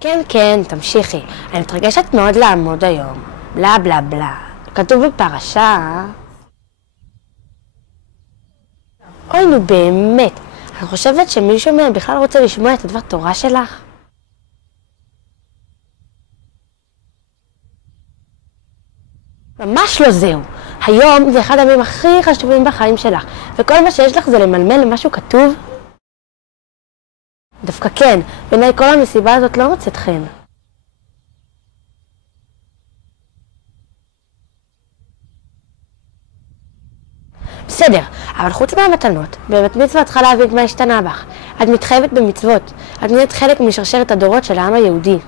כן, כן, תמשיכי. אני מתרגשת מאוד לעמוד היום. בלה בלה בלה. כתוב בפרשה. אוי, נו באמת. אני חושבת שמישהו מהם בכלל רוצה לשמוע את הדבר תורה שלך? ממש לא זהו. היום זה אחד הימים הכי חשובים בחיים שלך, וכל מה שיש לך זה למלמל למשהו כתוב. דווקא כן, בעיניי כל המסיבה הזאת לא מוצאת חן. בסדר, אבל חוץ מהמתנות, בבת מצווה צריכה להבין מה השתנה בך. את מתחייבת במצוות, את נהיית חלק משרשרת הדורות של העם היהודי.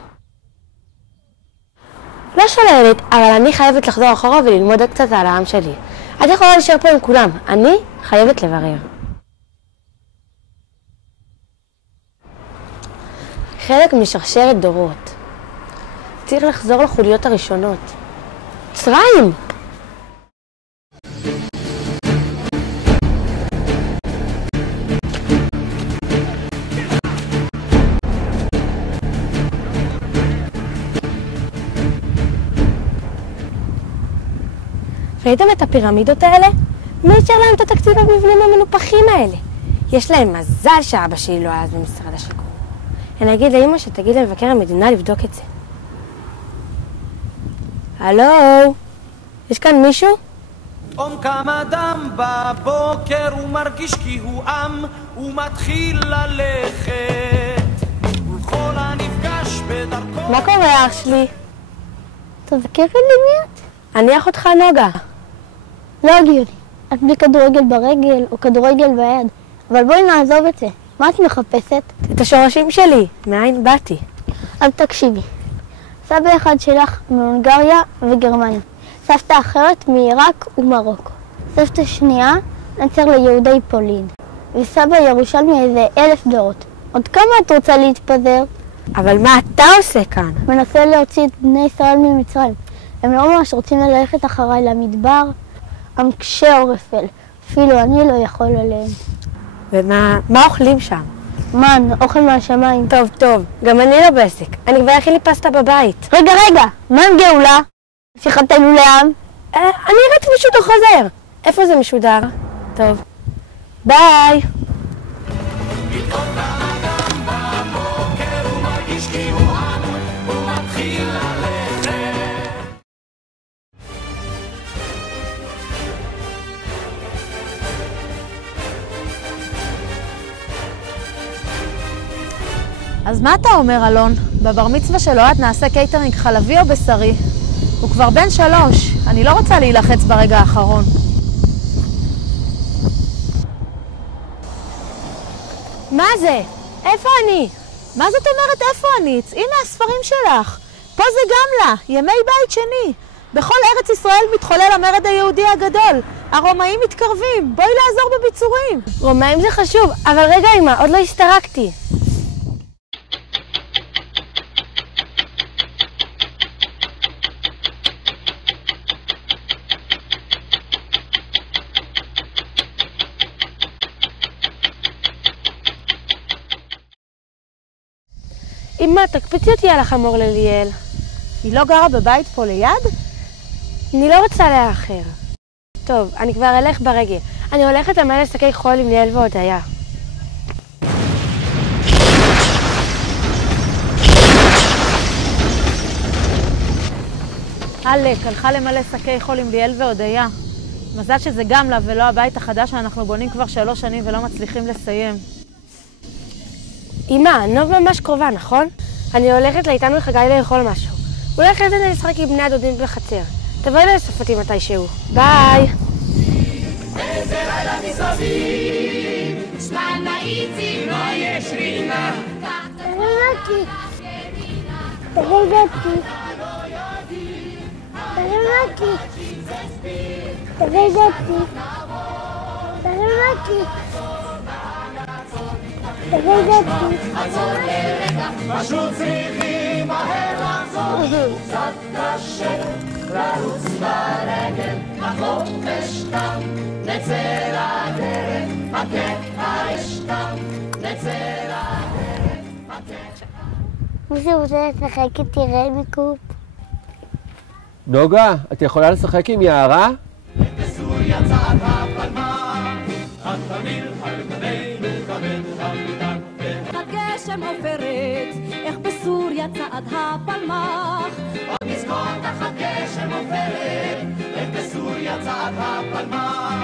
לא שוללת, אבל אני חייבת לחזור אחורה וללמוד קצת על העם שלי. את יכולה להישאר פה עם כולם, אני חייבת לברר. חלק משרשרת דורות. צריך לחזור לחוליות הראשונות. מצרים! ראיתם את הפירמידות האלה? מי ישר להם את התקציב במבנים המנופחים האלה? יש להם מזל שאבא שלי לא היה אז במשרד השיכון. אני אגיד לאמא שתגיד למבקר המדינה לבדוק את זה. הלו? יש כאן מישהו? קם אדם בבוקר ומרגיש כי הוא עם ומתחיל ללכת ולכל הנפגש בדרכו. מה קורה אח שלי? תזכירי לי מי את? אני אחותך נוגה. לא הגיוני. את בלי כדורגל ברגל או כדורגל ביד. אבל בואי נעזוב את זה. מה את מחפשת? את השורשים שלי. מאין באתי? אז תקשיבי. סבא אחד שלך מהונגריה וגרמניה. סבתא אחרת מעיראק ומרוקו. סבתא שנייה נצר ליהודי פולין. וסבא ירושלמי איזה 1000 דורות. עוד כמה את רוצה להתפזר? אבל מה אתה עושה כאן? מנסה להוציא את בני ישראל ממצרים. הם לא ממש רוצים ללכת אחריי למדבר. הם קשי עורפל. אפילו אני לא יכול עליהם. ומה אוכלים שם? מן, אוכל מהשמיים. טוב, טוב. גם אני לא בעסק. אני כבר אכיל לי פסטה בבית. רגע. מה עם גאולה? שיחתנו לעם? אני ראיתי מישהו חוזר. איפה זה משודר? טוב. ביי. אז מה אתה אומר, אלון? בבר מצווה שלו את נעשה קייטרינג חלבי או בשרי? הוא כבר בן 3. אני לא רוצה להילחץ ברגע האחרון. מה זה? איפה אני? מה זאת אומרת איפה אני? צאי מהספרים שלך. פה זה גם לה, ימי בית שני. בכל ארץ ישראל מתחולל המרד היהודי הגדול. הרומאים מתקרבים, בואי לעזור בביצורים. רומאים זה חשוב, אבל רגע אמא, עוד לא הסתרקתי. אמא, תקפיצי אותי על החמור לליאל. היא לא גרה בבית פה ליד? אני לא רוצה לאחר. טוב, אני כבר אלך ברגל. אני הולכת למלא שקי חול עם ליאל והודיה. אלק, הלכה למלא שקי חול עם ליאל והודיה. מזל שזה גם לה ולא הבית החדש שאנחנו בונים כבר 3 שנים ולא מצליחים לסיים. אמא, נוב ממש קרובה, נכון? אני הולכת לאיתן וחגי לאכול משהו. אולי אחרי זה נשחק עם בני הדודים בחצר. תבואי לאסוף אותי מתישהו. ביי! איזה לילה מסביב, זמן נעיצים, מה יש רינה? תרמתי. תרמתי. תרמתי. תרמתי. תרמתי. עצור לרגע, פשוט צריכים מהר לחזור. קצת קשה לרוץ ברגל, החופש תם, נצא לדרך, חכה האש תם, נצא לדרך, חכה. מישהו רוצה לשחק איתי רמיקופ? נוגה, את יכולה לשחק עם יערה? בסוריה צעד הפלמ"ח, התרמיל על גבנו כבד המטען. הגשם עופרת, איך בסוריה צעד הפלמ"ח. במזמור תחת גשם עופרת, איך בסוריה צעד הפלמ"ח.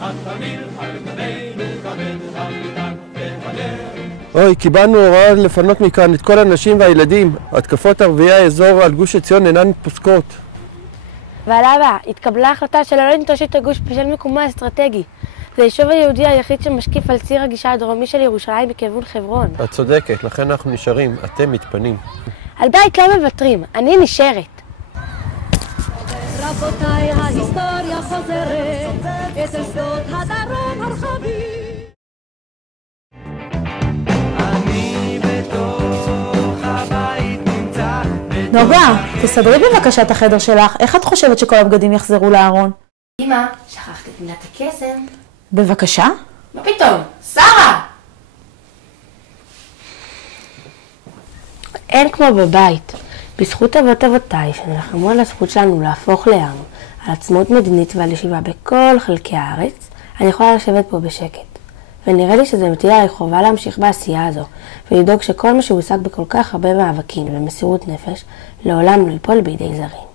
התרמיל על גבנו כבד המטען. אוי, קיבלנו הוראה לפנות מכאן את כל הנשים והילדים. התקפות ערביי האזור על גוש עציון אינן פוסקות. אבל אבא, התקבלה החלטה שלא לנטוש את הגוש בשל מיקומו האסטרטגי. זה היישוב היהודי היחיד שמשקיף על ציר הגישה הדרומי של ירושלים בכיוון חברון. את צודקת, לכן אנחנו נשארים, אתם מתפנים. על בית לא מוותרים, אני נשארת. רבותיי, ההיסטוריה חוזרת, אצל שדות הדרום הרחבים. נוגה, תסדרי בבקשה את החדר שלך. איך את חושבת שכל הבגדים יחזרו לארון? אמא, שכחת את מינת הקסם. בבקשה? מה פתאום? שרה! אין כמו בבית. בזכות אבות אבותיי שנלחמו על הזכות שלנו להפוך לעם, על עצמאות מדינית ועל ישיבה בכל חלקי הארץ, אני יכולה לשבת פה בשקט. ונראה לי שזה מטיל עליי חובה להמשיך בעשייה הזו, ולדאוג שכל מה שהושג בכל כך הרבה מאבקים ומסירות נפש, לעולם לא ייפול בידי זרים.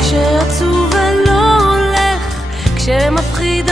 כשעצוב ולא הולך, כשמפחיד